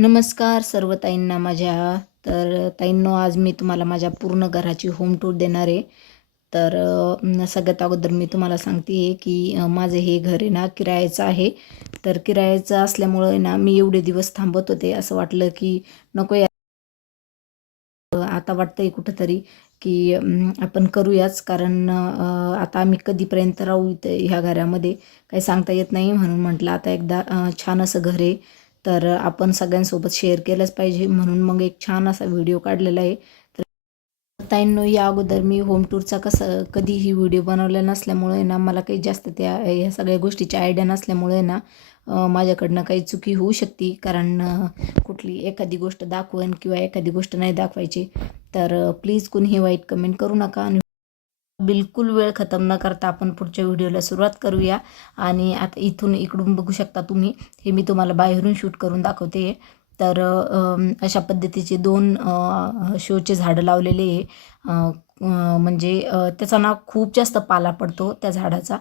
नमस्कार सर्व ताईंना माझ्या. तर ताईंनो, आज मी तुम्हाला माझ्या पूर्ण घराची होम टूर देणार आहे. तर सगळ्यात अगोदर मी तुम्हाला सांगते आहे की माझं हे घर आहे ना किरायाचं आहे. तर किरायाचं असल्यामुळं ना मी एवढे दिवस थांबत होते. असं वाटलं की नको या, आता वाटतंय कुठंतरी की आपण करूयाच. कारण आता आम्ही कधीपर्यंत राहू इथं ह्या घरामध्ये काही सांगता येत नाही. म्हणून म्हटलं आता एकदा छान असं घर आहे, तर आपण सगळ्यांसोबत शेअर केलंच पाहिजे. म्हणून मग एक छान असा व्हिडिओ काढलेला आहे. ताईंनो, या अगोदर मी होम टूरचा कधीही व्हिडिओ बनवला नसल्यामुळे ना मला काही जास्त ह्या सगळ्या गोष्टीची आयडिया नसल्यामुळे ना माझ्याकडनं काही चुकी होऊ शकते. कारण कुठली एखादी गोष्ट दाखवेन किंवा एखादी गोष्ट नाही दाखवायची. तर प्लीज कुणीही वाईट कमेंट करू नका. आणि बिलकुल वेळ खतम न करता आपण पुढच्या व्हिडिओला सुरुवात करूया. आणि आता इकडून बघू शकता तुम्ही, हे मी तुम्हाला बाहेरून शूट करून दाखवते. तर अशा पद्धतीचे दोन शोचे झाडं लावलेले आहे. म्हणजे त्याचा ना खूप जास्त पाला पडतो त्या झाडाचा.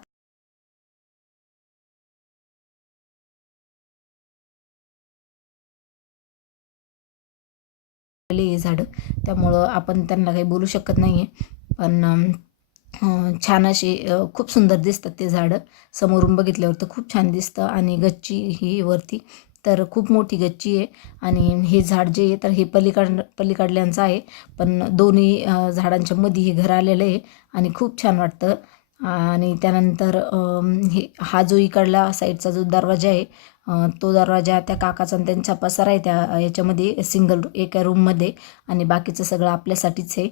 हे झाडं, त्यामुळं आपण त्यांना काही बोलू शकत नाही आहे. पण छान असे खूप सुंदर दिसतात ते झाडं. समोरून बघितल्यावर तर खूप छान दिसतं. आणि गच्ची ही वरती, तर खूप मोठी गच्ची आहे. आणि हे झाड जे आहे तर हे पलीकडल्यांचं आहे. पण दोन्ही झाडांच्या मध्ये हे घर आलेलं आहे आणि खूप छान वाटतं. आणि त्यानंतर हा जो इकडला साईडचा जो दरवाजा आहे, तो दरवाजा त्या काकाचा आणि त्यांचा पसारा आहे त्या याच्यामध्ये, सिंगल एका रूममध्ये. आणि बाकीचं सगळं आपल्यासाठीच आहे.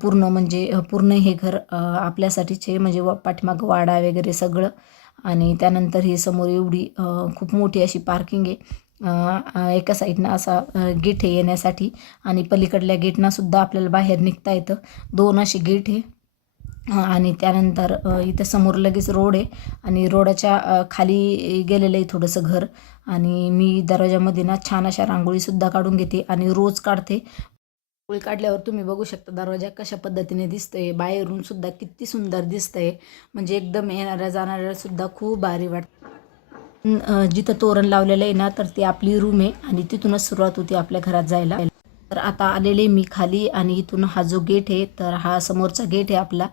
पूर्ण म्हणजे पूर्ण हे घर आपल्यासाठीच आहे. म्हणजे पाठीमागं वाडा वगैरे सगळं. आणि त्यानंतर ही समोर एवढी खूप मोठी अशी पार्किंग आहे. एका साईडनं असा गेट आहे येण्यासाठी, आणि पलीकडल्या गेटनं सुद्धा आपल्याला बाहेर निघता येतं. दोन असे गेट आहे. आणि त्यानंतर इथं समोर लगेच रोड आहे. आणि रोडाच्या खाली गेलेलं आहे थोडंसं घर. आणि मी दरवाजामध्ये ना छान अशा रांगोळीसुद्धा काढून घेते आणि रोज काढते. रांगोळी काढल्यावर तुम्ही बघू शकता दरवाजा कशा पद्धतीने दिसतोय, बाहेरून सुद्धा किती सुंदर दिसतंय. म्हणजे एकदम येणाऱ्या जाणाऱ्याला सुद्धा खूप भारी वाटतं. जिथं तोरण लावलेलं आहे ना, तर ती आपली रूम आहे आणि तिथूनच सुरुवात होती आपल्या घरात जायला. तर आता आलेले मी खाली, आणि इथून हा जो गेट आहे तर हा समोरचा गेट आहे आपला,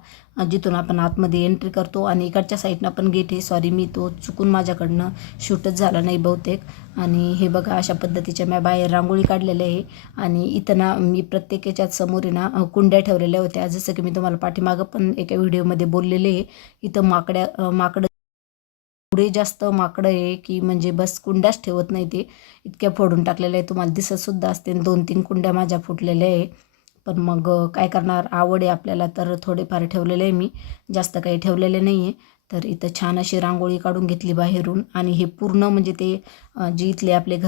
जिथून आपण आतमध्ये एंट्री करतो. आणि इकडच्या साईडनं पण गेट आहे. सॉरी, मी तो चुकून माझ्याकडनं शूटच झाला नाही बहुतेक. आणि हे बघा, अशा पद्धतीच्या मी बाहेर रांगोळी काढलेल्या आहे. आणि इथं ना मी प्रत्येक याच्यात समोर आहे ना कुंड्या ठेवलेल्या होत्या, जसं की मी तुम्हाला पाठीमागं पण एका व्हिडिओमध्ये बोललेले आहे. इथं माकडं एवढे जास्त माकडं आहे की म्हणजे बस, कुंड्याच ठेवत नाही ते, इतक्या फोडून टाकलेल्या आहे. तुम्हाला दिसतसुद्धा असते. 2-3 कुंड्या माझ्या फुटलेल्या आहे. पण मग काय करणार, आवड आहे आपल्याला, तर थोडेफार ठेवलेले आहे मी, जास्त काही ठेवलेले नाही आहे. तर इथं छान अशी रांगोळी काढून घेतली बाहेरून. आणि हे पूर्ण म्हणजे ते जे इथले आपले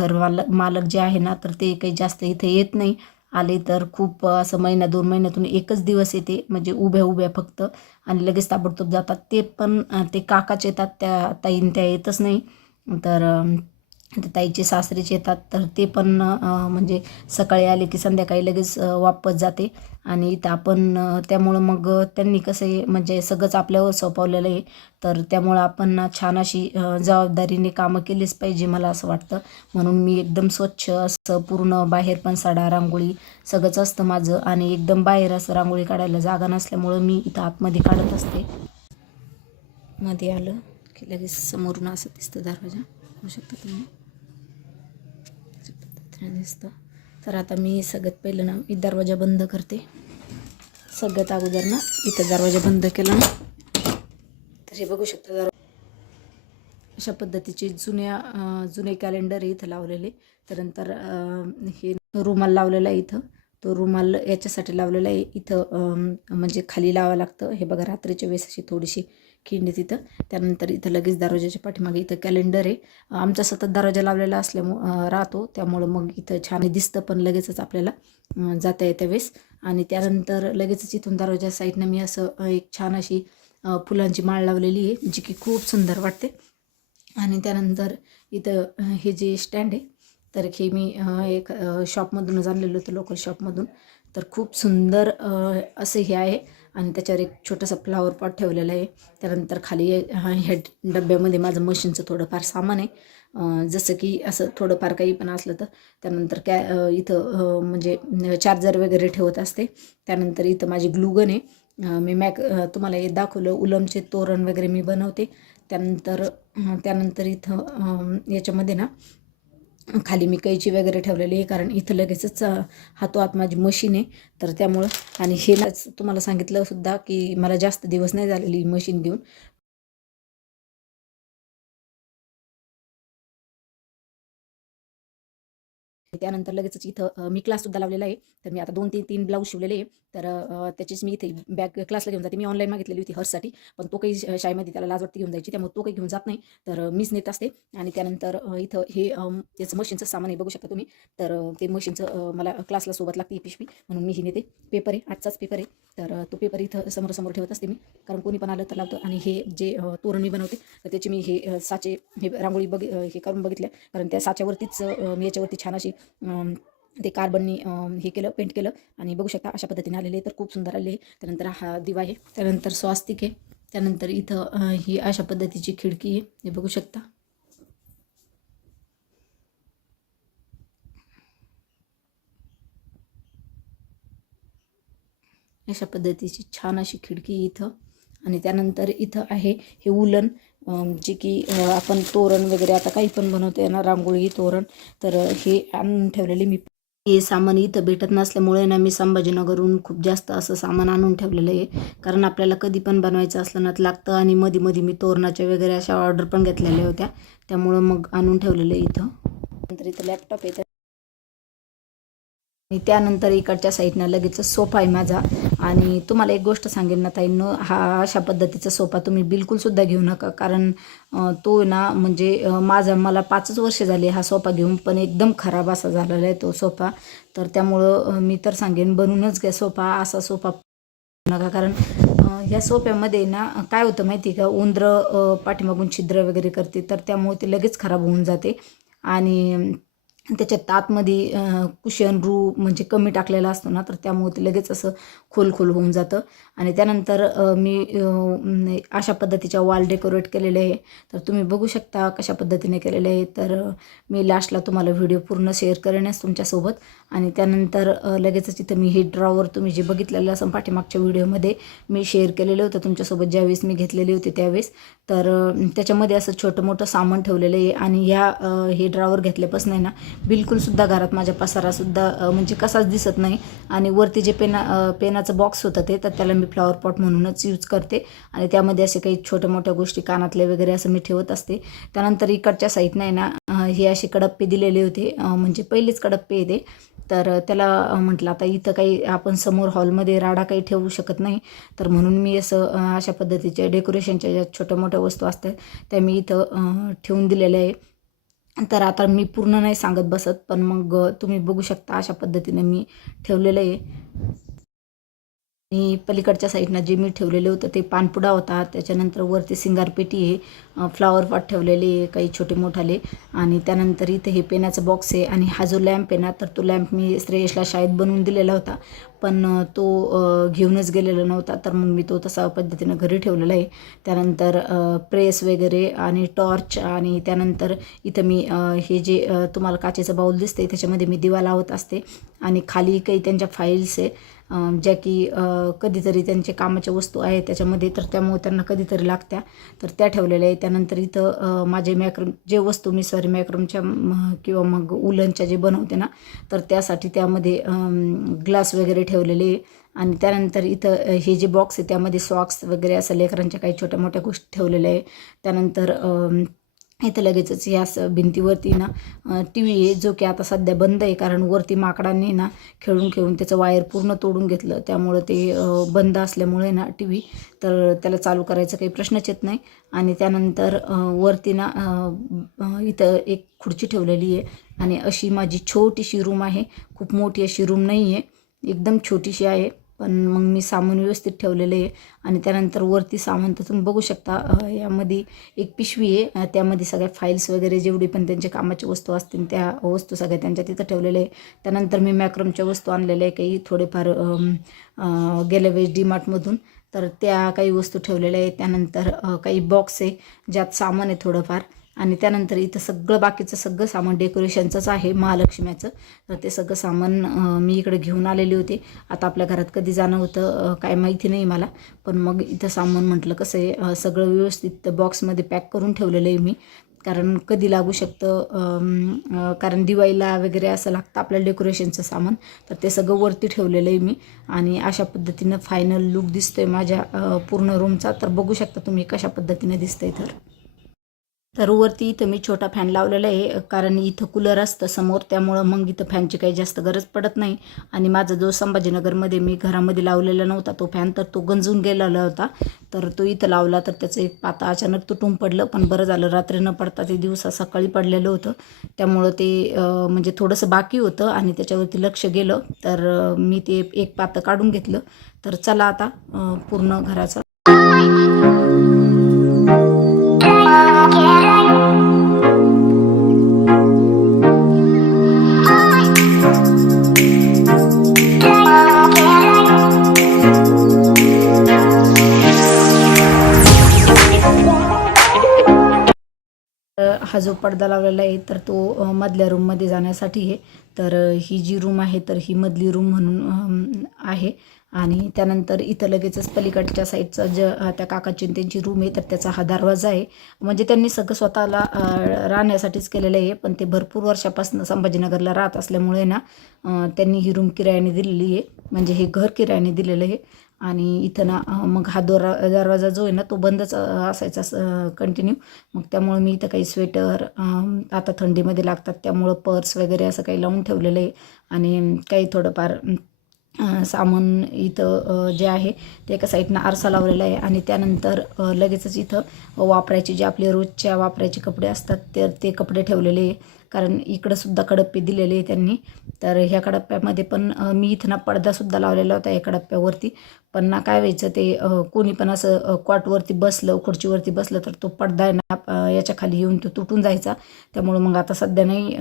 मालक जे आहे ना, तर ते काही जास्त इथे येत नाही. आले तर खूप असं महिना 2 महिन्यातून एकच दिवस येते, म्हणजे उभ्या उभ्या फक्त. आणि लगेच ताबडतोब जातात. ते पण ते काकाच येतात, त्या ताईन त्या येतच नाही. तर ते ताईचे सासरेच येतात, तर ते पण म्हणजे सकाळी आले की संध्याकाळी लगेच वापस जाते. आणि इथं आपण त्यामुळं मग त्यांनी कसं आहे, म्हणजे सगळंच आपल्यावर सोपवलेलं आहे. तर त्यामुळं आपण ना छान अशी जबाबदारीने कामं केलीच पाहिजे, मला असं वाटतं. म्हणून मी एकदम स्वच्छ असं पूर्ण बाहेर पण सडा रांगोळी सगळंच असतं माझं. आणि एकदम बाहेर असं रांगोळी काढायला जागा नसल्यामुळं मी इथं आतमध्ये काढत असते. मध्ये आलं की लगेच समोरून असं दिसतं दरवाजा, होऊ शकता तुम्ही, अशा पद्धतीने दिसतं. तर आता मी सगळ्यात पहिलं ना मी दरवाजा बंद करते. सगळ्यात अगोदर ना इथं दरवाजा बंद केला ना, तर हे बघू शकता अशा पद्धतीचे जुने कॅलेंडर इथं लावलेले. त्यानंतर हे रुमाल लावलेला आहे इथं. तो रुमाल याच्यासाठी लावलेला आहे इथं, म्हणजे खाली लावावं लागतं. हे बघा, रात्रीच्या वेळेस अशी थोडीशी खिंड तिथं. त्यानंतर इथं लगेच दरवाजाच्या पाठीमागे इथं कॅलेंडर आहे. आमचा सतत दरवाजा लावलेला असल्यामुळं राहतो, त्यामुळं मग इथं छान दिसतं पण लगेचच आपल्याला जाता येत्या वेळेस. आणि त्यानंतर लगेचच इथून दरवाजा साईडनं मी असं एक छान अशी फुलांची माळ लावलेली आहे, जी की खूप सुंदर वाटते. आणि त्यानंतर इथं हे जे स्टँड आहे, तर हे मी एक शॉपमधूनच आणलेलं होतं, लोकल शॉपमधून. तर खूप सुंदर असं हे आहे. आणि त्याच्यावर एक छोटंसं फ्लावर पॉट ठेवलेलं आहे. त्यानंतर खाली ह्या डब्यामध्ये माझं मशीनचं थोडंफार सामान आहे. जसं की असं थोडंफार काही पण असलं तर. त्यानंतर इथं म्हणजे चार्जर वगैरे ठेवत असते. त्यानंतर इथं माझी ग्लूगन आहे. मी तुम्हाला हे दाखवलं उलमचे तोरण वगैरे मी बनवते. त्यानंतर इथं याच्यामध्ये ना खाली मी कैची वगैरे ठेवलेली आहे, कारण इथं लगेचच हातोहात माझी मशीन आहे. तर त्यामुळं आणि हे तुम्हाला सांगितलं सुद्धा की मला जास्त दिवस नाही झालेली मशीन घेऊन. त्यानंतर लगेचच इथं मी क्लाससुद्धा लावलेला आहे. तर मी आता 2-3 ब्लाऊज शिवलेले आहे. तर त्याचीच मी इथे बॅग क्लासला घेऊन जाते. मी ऑनलाईन मागितलेली होती हर्ससाठी, पण तो काही शाळेमध्ये त्याला लाज वाटते घेऊन जायची, त्यामुळे तो काही घेऊन जात नाही. तर मीच नेत असते. आणि त्यानंतर इथं हे त्याचं मशीनचं सामान आहे, बघू शकता तुम्ही. तर ते मशीनचं मला क्लासला सोबत लागते ही पिशवी, म्हणून मी ही नेते. पेपर आहे, आजचाच पेपर आहे. तर तो पेपर इथं समोर ठेवत असते मी, कारण कोणी पण आलं तर लावतं. आणि हे जे तोरण मी बनवते, तर त्याची मी हे साचे हे रांगोळी हे करून बघितल्या, कारण त्या साच्यावरतीच मी याच्यावरती छान अशी ते कार्बननी हे केलं, पेंट केलं. आणि बघू शकता अशा पद्धतीने आलेले, तर खूप सुंदर आलेले. त्यानंतर हा दिवा आहे, त्यानंतर स्वास्तिक आहे. त्यानंतर इथं ही अशा पद्धतीची खिडकी आहे, हे बघू शकता. अशा पद्धतीची छान अशी खिडकी इथं. आणि त्यानंतर इथं आहे हे उलन, जे की आपण तोरण वगैरे आता काही पण बनवते ना, रांगोळी तोरण. तर हे आणून ठेवलेले मी. हे सामान इथं भेटत नसल्यामुळे ना, मी संभाजीनगरहून खूप जास्त असं सामान आणून ठेवलेलं आहे, कारण आपल्याला कधी पण बनवायचं असलं ना लागतं. आणि मध्ये मी तोरणाच्या वगैरे अशा ऑर्डर पण घेतलेल्या होत्या, त्यामुळं मग आणून ठेवलेलं आहे इथं. नंतर इथं लॅपटॉप आहे. आणि त्यानंतर इकडच्या साईडनं लगेच सोफा आहे माझा. आणि तुम्हाला एक गोष्ट सांगेन ना ताईंनो, हा अशा पद्धतीचा सोफा तुम्ही बिलकुलसुद्धा घेऊ नका, कारण तो ना म्हणजे मला 5च वर्ष झाली हा सोफा घेऊन, पण एकदम खराब असा झालेला आहे तो सोफा. तर त्यामुळं मी तर सांगेन बनवूनच घ्या सोफा, असा सोफा नका. कारण ह्या सोफ्यामध्ये ना काय होतं माहिती आहे का, उंदरं पाठीमागून छिद्र वगैरे करते, तर त्यामुळे ते लगेच खराब होऊन जाते. आणि त्याच्यात आतमध्ये कुशन म्हणजे कमी टाकलेला असतो ना, तर त्यामुळे ते लगेच असं खोल होऊन जातं. आणि त्यानंतर मी अशा पद्धतीच्या वॉल डेकोरेट केलेले आहे. तर तुम्ही बघू शकता कशा पद्धतीने केलेले आहे. तर मी लास्टला तुम्हाला व्हिडिओ पूर्ण शेअर करेनच तुमच्यासोबत. आणि त्यानंतर लगेचच इथं मी हे ड्रॉवर तुम्ही जे बघितलेलं असं पाठीमागच्या व्हिडिओमध्ये मी शेअर केलेलं होतं तुमच्यासोबत, ज्यावेळेस मी घेतलेले होते त्यावेळेस. तर त्याच्यामध्ये असं छोटं मोठं सामान ठेवलेलं आहे. आणि हे ड्रॉवर घेतल्यापासून आहे ना, बिलकुलसुद्धा घरात माझ्या पसारासुद्धा म्हणजे कसाच दिसत नाही. आणि वरती जे पेनाचं बॉक्स होतं ते, तर त्याला मी फ्लॉवर पॉट म्हणूनच यूज करते. आणि त्यामध्ये असे काही छोट्या मोठ्या गोष्टी कानातले वगैरे असं मी ठेवत असते. त्यानंतर इकडच्या साईडनं आहे ना, हे असे कडप्पे दिलेले होते, म्हणजे पहिलेच कडप्पे येते. तर त्याला म्हटलं आता इथं काही आपण समोर हॉलमध्ये राडा काही ठेवू शकत नाही, तर म्हणून मी असं अशा पद्धतीच्या डेकोरेशनच्या ज्या छोट्या मोठ्या वस्तू असतात त्या मी इथं ठेवून दिलेल्या आहे. तर आता मी पूर्ण नाही सांगत बसत, पण मग तुम्ही बघू शकता अशा पद्धतीने मी ठेवलेलं आहे. आणि पलीकडच्या साईडनं जे मी ठेवलेलं होतं ते पानपुडा होता. त्याच्यानंतर वरती सिंगारपेटी आहे, फ्लॉवर पॉट ठेवलेले आहे काही छोटे मोठाले. आणि त्यानंतर इथे हे पेनाचं बॉक्स आहे. आणि हा जो लॅम्प आहे ना, तर तो लॅम्प मी श्रेयसला शाळेत बनवून दिलेला होता, पण तो घेऊनच गेलेला नव्हता, तर मग मी तो तसा पद्धतीनं घरी ठेवलेला आहे. त्यानंतर प्रेस वगैरे आणि टॉर्च. आणि त्यानंतर इथं मी हे जे तुम्हाला काचेचं बाऊल दिसते त्याच्यामध्ये मी दिवा लावत असते. आणि खाली काही त्यांच्या फाईल्स आहे, ज्या की कधीतरी त्यांचे कामाच्या वस्तू आहेत त्याच्यामध्ये, तर त्यामुळे त्यांना कधीतरी लागत्या, तर त्या ठेवलेल्या आहे. त्यानंतर इथं माझे जे वस्तू मी मॅक्रमच्या किंवा मग उलनच्या जे बनवते ना, तर त्यासाठी त्यामध्ये ग्लास वगैरे ठेवलेले. आणि त्यानंतर इथं हे जे बॉक्स आहे त्यामध्ये सॉक्स वगैरे असं लेकरांच्या काही छोट्या मोठ्या गोष्टी ठेवलेल्या आहे. त्यानंतर इथं लगेचच या भिंतीवरती ना टी व्ही आहे, जो की आता सध्या बंद आहे, कारण वरती माकडांनी ना खेळून त्याचं वायर पूर्ण तोडून घेतलं, त्यामुळं ते बंद असल्यामुळे ना टी व्ही, तर त्याला चालू करायचा काही प्रश्नच येत नाही. आणि त्यानंतर वरती ना इथं एक खुर्ची ठेवलेली आहे. आणि अशी माझी छोटीशी रूम आहे, खूप मोठी अशी रूम नाही आहे, एकदम छोटीशी आहे. पण मग मी सामान व्यवस्थित ठेवलेलं आहे. आणि त्यानंतर वरती सामान तर तुम्ही बघू शकता, यामध्ये एक पिशवी आहे, त्यामध्ये सगळ्या फाईल्स वगैरे जेवढी पण त्यांच्या कामाची वस्तू असतील त्या वस्तू सगळ्या त्यांच्या तिथं ठेवलेल्या आहे. त्यानंतर मी मॅक्रमच्या वस्तू आणलेल्या आहे काही थोडेफार गेल्या वेळेस डीमार्टमधून, तर त्या काही वस्तू ठेवलेल्या आहेत. त्यानंतर काही बॉक्स आहे ज्यात सामान आहे थोडंफार. आणि त्यानंतर इथं सगळं बाकीचं सगळं सामान डेकोरेशनचंच आहे महालक्ष्म्याचं. तर ते सगळं सामान मी इकडे घेऊन आलेले होते. आता आपल्या घरात कधी जाणं होतं काय माहिती नाही मला, पण मग इथं सामान म्हटलं कसं आहे सगळं व्यवस्थित बॉक्समध्ये पॅक करून ठेवलेलं आहे मी, कारण कधी लागू शकतं. कारण दिवाळीला वगैरे असं लागतं आपल्याला डेकोरेशनचं सामान, तर ते सगळं वरती ठेवलेलं आहे मी. आणि अशा पद्धतीनं फायनल लुक दिसतोय माझ्या पूर्ण रूमचा. तर बघू शकता तुम्ही कशा पद्धतीने दिसतंय. तर वरती इथं मी छोटा फॅन लावलेला आहे, कारण इथं कूलर असतं समोर, त्यामुळं मग इथं फॅनची काही जास्त गरज पडत नाही. आणि माझा जो संभाजीनगरमध्ये मी घरामध्ये लावलेला नव्हता तो फॅन, तर तो गंजून गेलेला होता, तर तो इथं लावला तर त्याचं एक पाता अचानक तुटून पडलं. पण बरं झालं रात्री न पडता ते दिवसा सकाळी पडलेलं होतं, त्यामुळं ते म्हणजे थोडंसं बाकी होतं आणि त्याच्यावरती लक्ष गेलं, तर मी ते एक पातं काढून घेतलं. तर चला आता पूर्ण घराचं हा जो पडदा लावलेला आहे तर तो मधल्या रूममध्ये जाण्यासाठी आहे. तर ही जी रूम आहे तर ही मधली रूम म्हणून आहे. आणि त्यानंतर इथं लगेचच पलीकडच्या साईडचा त्या काकाची त्यांची रूम आहे, तर त्याचा हा दरवाजा आहे. म्हणजे त्यांनी सगळं स्वतःला राहण्यासाठीच केलेलं आहे, पण ते भरपूर वर्षापासून संभाजीनगरला राहत असल्यामुळे ना त्यांनी ही रूम किरायाने दिलेली आहे, म्हणजे हे घर किरायाने दिलेलं आहे. आणि इथं ना मग हा दरवाजा जो आहे ना तो बंदच असायचा कंटिन्यू. मग त्यामुळे मी इथं काही स्वेटर आता थंडीमध्ये लागतात त्यामुळं पर्स वगैरे असं काही लावून ठेवलेलं आहे. आणि काही थोडंफार सामान इथं जे आहे ते एका साईडनं आरसा लावलेला आहे. आणि त्यानंतर लगेचच इथं वापरायचे जे आपले रोजच्या वापरायचे कपडे असतात तर ते कपडे ठेवलेले आहे, कारण इकडंसुद्धा कडप्पे दिलेले आहे त्यांनी. तर ह्या कडप्प्यामध्ये पण मी इथं ना पडदासुद्धा लावलेला होता या कडप्प्यावरती. पण ना काय व्हायचं ते कोणी पण असं कॉटवरती बसलं खुर्चीवरती बसलं तर तो पडदा आहे ना याच्या खाली येऊन तो तुटून जायचा. त्यामुळं मग आता सध्या नाही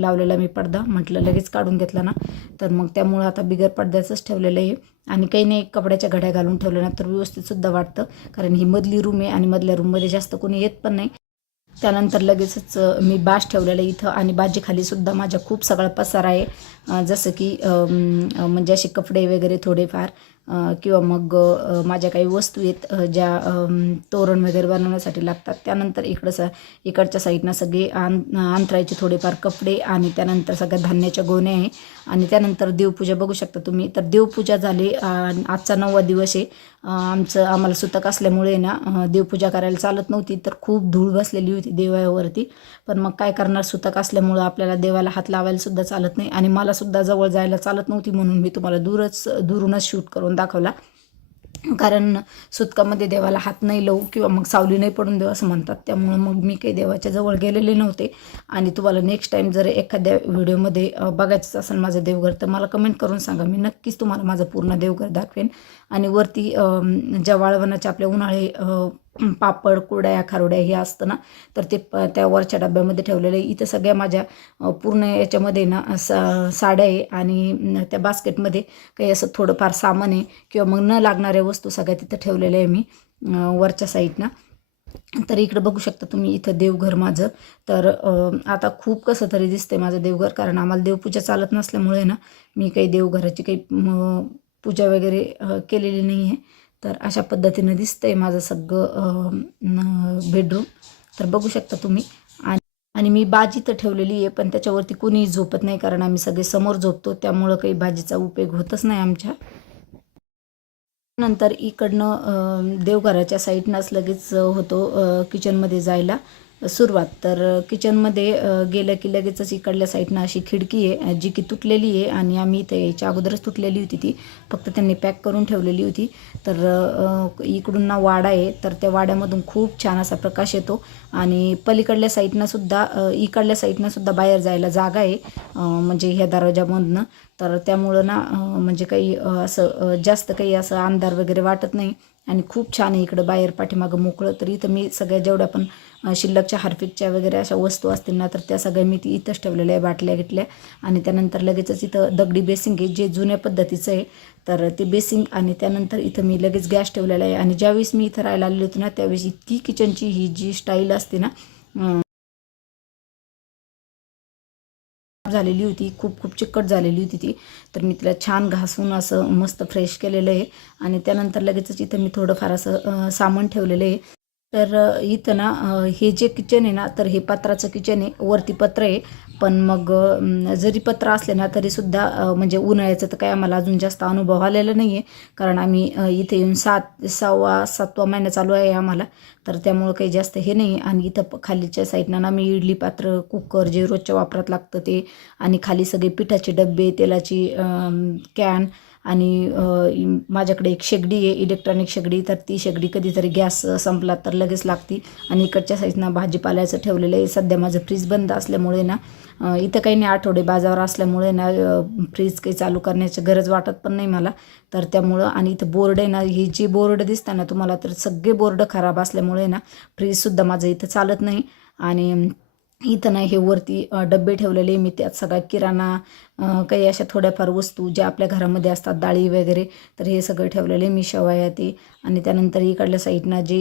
लावलेला मी पडदा, म्हटलं लगेच काढून घेतला ना, तर मग त्यामुळं आता बिगर पडद्याचंच ठेवलेलं आहे. आणि काही नाही कपड्याच्या घड्या घालून ठेवल्या ना तर व्यवस्थितसुद्धा वाटतं, कारण ही मधली रूम आहे आणि मधल्या रूममध्ये जास्त कोणी येत पण नाही. त्यानंतर लगेचच मी बाश ठेवलेलं इथं. आणि बाजीखालीसुद्धा माझ्या खूप सगळा पसारा आहे, जसं की म्हणजे असे कपडे वगैरे थोडेफार किंवा मग माझ्या काही वस्तू आहेत ज्या तोरण वगैरे बनवण्यासाठी लागतात. त्यानंतर इकडच्या साईडनं सगळे अंतरायचे थोडेफार कपडे. आणि त्यानंतर सगळ्या धान्याच्या गोण्या आहे. आणि त्यानंतर देवपूजा बघू शकता तुम्ही. तर देवपूजा झाली, आजचा 9वा दिवस आहे. आम्हाला सुतक असल्यामुळे ना देवपूजा करायला चालत नव्हती, तर खूप धूळ बसलेली होती देवावरती. पण मग काय करणार, सुतक असल्यामुळं आपल्याला देवाला हात लावायला सुद्धा चालत नाही, आणि मला सुद्धा जवळ जायला चालत नव्हती, म्हणून मी तुम्हाला दुरूनच शूट करून दाखवला. कारण सुतकामध्ये देवाला हात नाही लावू किंवा मग सावली नाही पडून देऊ असं म्हणतात, त्यामुळं मग मी काही देवाच्या जवळ गेलेले नव्हते. आणि तुम्हाला नेक्स्ट टाईम जर एखाद्या व्हिडिओमध्ये बघायचं असेल माझं देवघर तर मला कमेंट करून सांगा, मी नक्कीच तुम्हाला माझं पूर्ण देवघर दाखवेन. आणि वरती ज्या वाळवणाचे आपले उन्हाळे पापड कुरड्या खारोड्या हे असतं ना, तर ते त्या वरच्या डब्यामध्ये ठेवलेलं आहे. इथं सगळ्या माझ्या पूर्ण याच्यामध्ये ना साड्या आहे, आणि त्या बास्केटमध्ये काही असं थोडंफार सामान आहे किंवा मग न लागणाऱ्या वस्तू सगळ्या तिथं ठेवलेल्या आहे मी वरच्या साईडनं. तर इकडं बघू शकता तुम्ही, इथं देवघर माझं. तर आता खूप कसं तरी दिसतंय माझं देवघर, कारण आम्हाला देवपूजा चालत नसल्यामुळे ना मी काही देवघराची काही पूजा वगैरे केलेली नाही आहे. तर अशा पद्धतीनं दिसतंय माझं सगळं बेडरूम. तर बघू शकता तुम्ही. आणि मी बाजी तर ठेवलेली आहे, पण त्याच्यावरती कोणी झोपत नाही, कारण आम्ही सगळे समोर झोपतो, त्यामुळं काही बाजीचा उपयोग होतच नाही आमच्या. नंतर इकडनं देवघराच्या साईडनंच लगेच होतो किचनमध्ये जायला. सुरुवात. तर किचनमध्ये गेलं की लगेचच इकडल्या साईडनं अशी खिडकी आहे जी की तुटलेली आहे आणि आम्ही इथे याच्या अगोदरच तुटलेली होती ती, फक्त त्यांनी पॅक करून ठेवलेली होती. तर इकडून ना वाडा आहे, तर त्या वाड्यामधून खूप छान असा प्रकाश येतो आणि पलीकडल्या साईडनंसुद्धा इकडल्या साईडनंसुद्धा बाहेर जायला जागा आहे, म्हणजे ह्या दरवाजामधनं. तर त्यामुळं ना म्हणजे काही असं जास्त काही असं अंधार वगैरे वाटत नाही आणि खूप छान आहे इकडं बाहेर पाठीमागं मोकळं. तर इथं मी सगळ्या जेवढ्या पण शिल्लकच्या हार्पिकच्या वगैरे अशा वस्तू असतील ना, तर त्या सगळ्या मी ती इथंच ठेवलेल्या आहे, बाटल्या घेतल्या. आणि त्यानंतर लगेचच इथं दगडी बेसिंग आहे जे जुन्या पद्धतीचं आहे. तर ते बेसिंग आणि त्यानंतर इथं मी लगेच गॅस ठेवलेला आहे. आणि ज्यावेळेस मी इथं राहायला आलेली होती ना, त्यावेळेस इतकी किचनची ही जी स्टाईल असते ना झालेली होती, खूप खूप चिकट झालेली होती ती. तर मी तिला छान घासून असं मस्त फ्रेश केलेलं आहे. आणि त्यानंतर लगेचच इथं मी थोडंफार असं सामान ठेवलेलं आहे. तर इथं ना हे जे किचन आहे ना, तर हे पत्राचं किचन आहे, वरती पत्र आहे. पण मग जरी पत्र असले ना तरीसुद्धा म्हणजे उन्हाळ्याचं तर काही आम्हाला अजून जास्त अनुभव आलेला नाही आहे, कारण आम्ही इथे येऊन 6वा महिना चालू आहे आम्हाला. तर त्यामुळं काही जास्त हे नाही. आणि इथं खालीच्या साईडनं ना मी इडली पात्र, कुकर जे रोजच्या वापरात लागतं ते, आणि खाली सगळे पिठाचे डबे, तेलाची कॅन, आणि माझ्याकडे एक शेगडी आहे, इलेक्ट्रॉनिक शेगडी. तर ती शेगडी कधीतरी गॅस संपला तर लगेच लागती. आणि इकडच्या साईडनं भाजीपाल्याचं ठेवलेलं आहे. सध्या माझं फ्रीज बंद असल्यामुळे ना इथं काही नाही, आठवडे बाजावर असल्यामुळे ना फ्रीज काही चालू करण्याची गरज वाटत पण नाही मला. तर त्यामुळं, आणि इथं बोर्ड आहे ना, ही जी बोर्ड दिसतं ना तुम्हाला, तर सगळे बोर्ड खराब असल्यामुळे ना फ्रीजसुद्धा माझं इथं चालत नाही. आणि इथं नाही, हे वरती डबे ठेवलेले मी, त्यात सगळा किराणा, काही अशा थोड्याफार वस्तू ज्या आपल्या घरामध्ये असतात, डाळी वगैरे, तर हे सगळं ठेवलेले मी, शेवया ते. आणि त्यानंतर इकडल्या साईडनं जे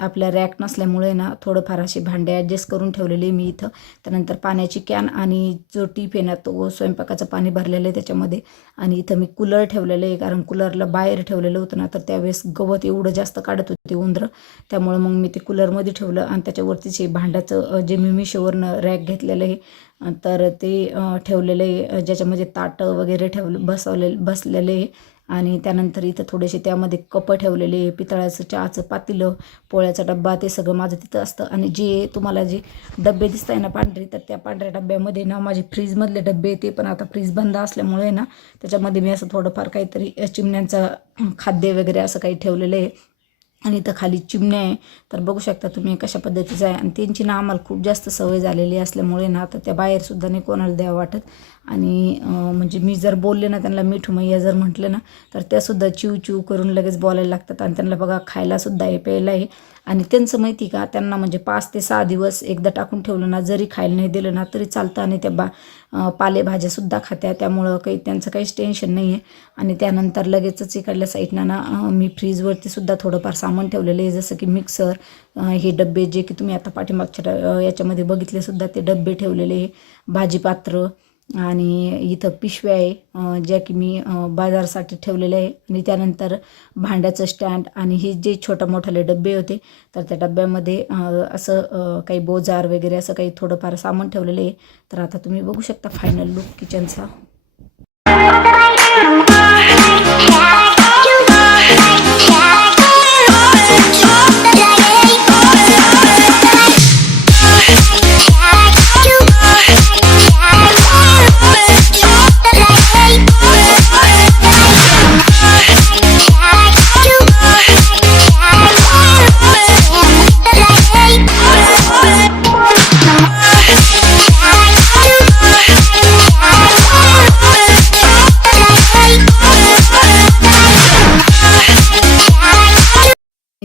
आपल्या रॅक नसल्यामुळे ना थोडंफार असे भांडे ॲडजस्ट करून ठेवलेले मी इथं. त्यानंतर पाण्याची कॅन आणि जो टीप आहे ना, तो स्वयंपाकाचं पाणी भरलेलं आहे त्याच्यामध्ये. आणि इथं मी कूलर ठेवलेलं आहे, कारण कूलरला बाहेर ठेवलेलं होतं ना, तर त्यावेळेस गवत एवढं जास्त काढत होते उंदरं, त्यामुळं मग मी ते कूलरमध्ये ठेवलं. आणि त्याच्यावरतीच हे भांड्याचं जे मी मिशोवरनं रॅक घेतलेलं आहे, तर ते ठेवलेलं आहे, ज्याच्यामध्ये ताटं वगैरे बसलेले आहे. आणि त्यानंतर इथं थोडेसे त्यामध्ये कपं ठेवलेले, पितळाचं चहाचं पातेलं, पोळ्याचा डब्बा, ते सगळं माझं तिथं असतं. आणि जे तुम्हाला जे डबे दिसत आहे ना पांढरे, तर त्या पांढऱ्या डब्यामध्ये ना माझे फ्रीजमधले डबे, ते पण आता फ्रीज बंद असल्यामुळे ना त्याच्यामध्ये मी असं थोडंफार काहीतरी चिमण्यांचं खाद्य वगैरे असं काही ठेवलेलं आहे. आणि इथं खाली चिमण्या आहे, तर बघू शकता तुम्ही कशा पद्धतीचं आहे. आणि त्यांची ना आम्हाला खूप जास्त सवय झालेली असल्यामुळे ना, तर त्या बाहेरसुद्धा नाही कोणाला द्यावं वाटत. आणि म्हणजे मी जर बोलले ना त्यांना, मिठू मैया जर म्हटलं ना, तर त्यासुद्धा चिव चिव करून लगेच बोलायला लागतात. आणि त्यांना बघा खायलासुद्धा आहे, प्यायला आहे. आणि त्यांचं माहिती का, त्यांना म्हणजे 5 ते 6 दिवस एकदा टाकून ठेवलं ना, जरी खायला नाही दिलं ना तरी चालतं. आणि त्या पालेभाज्यासुद्धा खात्या, त्यामुळं काही त्यांचं काहीच टेन्शन नाही आहे. आणि त्यानंतर लगेचच इकडल्या साईडनं ना मी फ्रीजवरती सुद्धा थोडंफार सामान ठेवलेलं आहे, जसं की मिक्सर, हे डबे जे की तुम्ही आता पाठीमागच्या याच्यामध्ये बघितलेसुद्धा, ते डबे ठेवलेले आहे, भाजीपात्र. आणि इथं पिशव्या आहे ज्या की मी बाजारासाठी ठेवलेल्या आहे. आणि त्यानंतर भांड्याचं स्टँड, आणि हे जे छोटं मोठाले डबे होते, तर त्या डब्यामध्ये असं काही बोजार वगैरे असं काही थोडंफार सामान ठेवलेलं आहे. तर आता तुम्ही बघू शकता फायनल लुक किचनचा.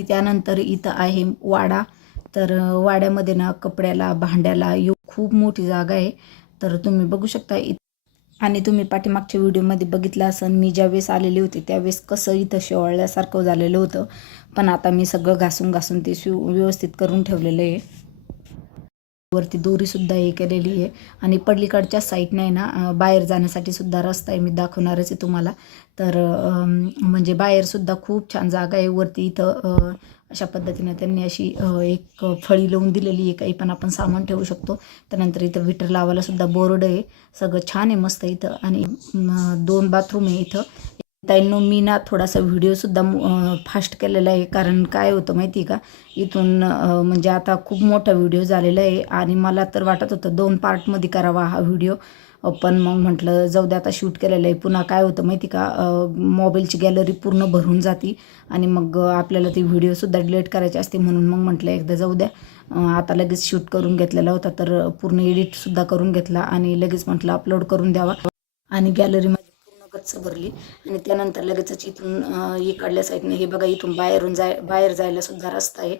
त्यानंतर इथं आहे वाडा. तर वाड्यामध्ये ना कपड्याला, भांड्याला खूप मोठी जागा आहे. तर तुम्ही बघू शकता. आणि तुम्ही पाठीमागच्या व्हिडिओमध्ये बघितलं असेल, मी ज्यावेळेस आलेले होते त्यावेळेस कसं इथं शेवाळल्यासारखं झालेलं होतं. पण आता मी सगळं घासून घासून ते व्यवस्थित करून ठेवलेलं आहे. वरती दोरीसुद्धा हे केलेली आहे. आणि पलीकडच्या साईडने आहे ना बाहेर जाण्यासाठी सुद्धा रस्ता आहे, मी दाखवणारच आहे तुम्हाला. तर म्हणजे बाहेरसुद्धा खूप छान जागा आहे. वरती इथं अशा पद्धतीनं त्यांनी अशी एक फळी लावून दिलेली आहे, काही पण आपण सामान ठेवू शकतो. त्यानंतर इथं विटर लावायला सुद्धा बोर्ड आहे, सगळं छान आहे, मस्त इथं. आणि 2 बाथरूम आहे इथं. ताईंनो मी ना थोडासा व्हिडिओसुद्धा फास्ट केलेला आहे, कारण काय होतं माहिती आहे का, इथून म्हणजे आता खूप मोठा व्हिडिओ झालेला आहे आणि मला तर वाटत होतं 2 पार्टमध्ये करावा हा व्हिडिओ. पण मग म्हटलं जाऊ दे, आता शूट केलेलं आहे. पुन्हा काय होतं माहिती का, मोबाईलची गॅलरी पूर्ण भरून जाती आणि मग आपल्याला ती व्हिडिओसुद्धा डिलीट करायची असते. म्हणून मग म्हटलं एकदा जाऊ द्या. आता लगेच शूट करून घेतलेला होता, तर पूर्ण एडिटसुद्धा करून घेतला आणि लगेच म्हटलं अपलोड करून द्यावा. आणि गॅलरी माझी पूर्ण गच्च भरली आणि त्यानंतर लगेचच इथून इकडल्या साईडने हे बघा, इथून बाहेर जायला सुद्धा रस्ता आहे.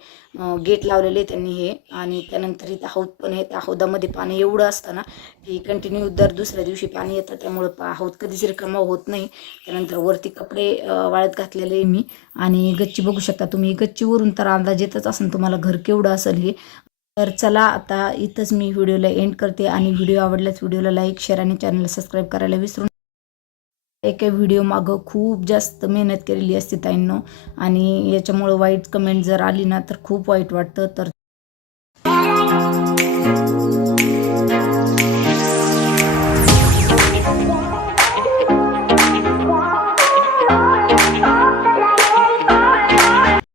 गेट लावलेले आहे त्यांनी हे. आणि त्यानंतर इथं हौद पण आहे. त्या हौदामध्ये पाणी एवढं असतं ना की कंटिन्यू दर दुसऱ्या दिवशी पाणी येतं, त्यामुळं हौद कधीच रिकामा होत नाही. त्यानंतर वरती कपडे वाळत घातलेले आहे मी. आणि गच्ची बघू शकता तुम्ही, गच्चीवरून तर अंदाज येतच असेल तुम्हाला घर केवढं असेल हे. तर चला आता इथंच मी व्हिडिओला एंड करते. आणि व्हिडिओ आवडल्यास व्हिडिओला लाईक, शेअर आणि चॅनलला सबस्क्राईब करायला विसरू नका. एका व्हिडिओ मागं खूप जास्त मेहनत केलेली असते ताईंनो, आणि याच्यामुळं वाईट कमेंट जर आली ना तर खूप वाईट वाटतं. तर